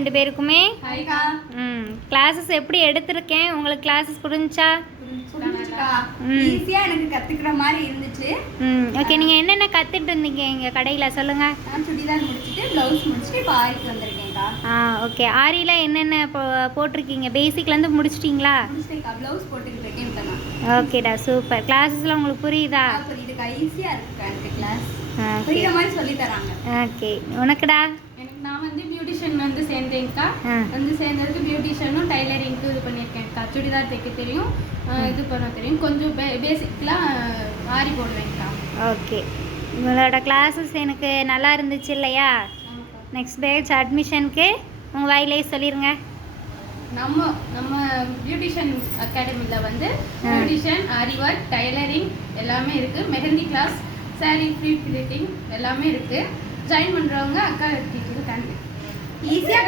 2 பேருக்குமே. ஹாய்க்கா. கிளாஸஸ் எப்படி எடுத்திருக்கேன்? உங்களுக்கு கிளாஸஸ் புரிஞ்சுச்சா? புரிஞ்சுச்சுக்கா. ஈஸியா எனக்கு கத்துக்கிற மாதிரி இருந்துச்சு. ஓகே, நீங்க என்னென்ன கத்துட்டு இருந்தீங்க எங்க கடையில சொல்லுங்க. நான் சுடிதார் முடிச்சிட்டு ப்ளவுஸ் முடிச்சிட்டு இப்போ ஆரிக்கு வந்திருக்கேன்க்கா. ஓகே. ஆரியில என்னென்ன போட்டிருக்கீங்க? பேசிக்ல இருந்து முடிச்சிட்டீங்களா? முடிச்சிட்டேன்க்கா. ப்ளவுஸ் போட்டுக்கிட்டு இருக்கேன் இப்போ நான். ஓகேடா, சூப்பர். கிளாஸஸ்லாம் உங்களுக்கு புரியுதா? புரியுதுக்கா. ஈஸியா இருக்குக்கா எனக்கு கிளாஸ். புரியுற மாதிரி சொல்லி தராங்க. ஓகே. உனக்குடா? நான் வந்து பியூட்டிஷியன் வந்து சேர்ந்தேன்க்கா. வந்து சேர்ந்ததுக்கு பியூட்டிஷியனும் டைலரிங்க்கு இது பண்ணியிருக்கேன்க்கா. சுடிதார் தைக்க தெரியும், இது பண்ண தெரியும், கொஞ்சம் பேசிக்லாம் ஆரி போடுவேன்க்கா. ஓகே. உங்களோட கிளாஸஸ் எனக்கு நல்லா இருந்துச்சு இல்லையா? நெக்ஸ்ட் பேட்ச் அட்மிஷனுக்கு உங்கள் வாயிலே சொல்லிடுங்க. நம்ம பியூட்டிஷியன் அகாடமியில் வந்து பியூட்டிஷியன், ஆரி ஒர்க், டைலரிங் எல்லாமே இருக்குது. Mehndi class, sari free fitting எல்லாமே இருக்குது. ஜாயின் பண்ணுறவங்க அக்கா கிட்ட ஈஸியாக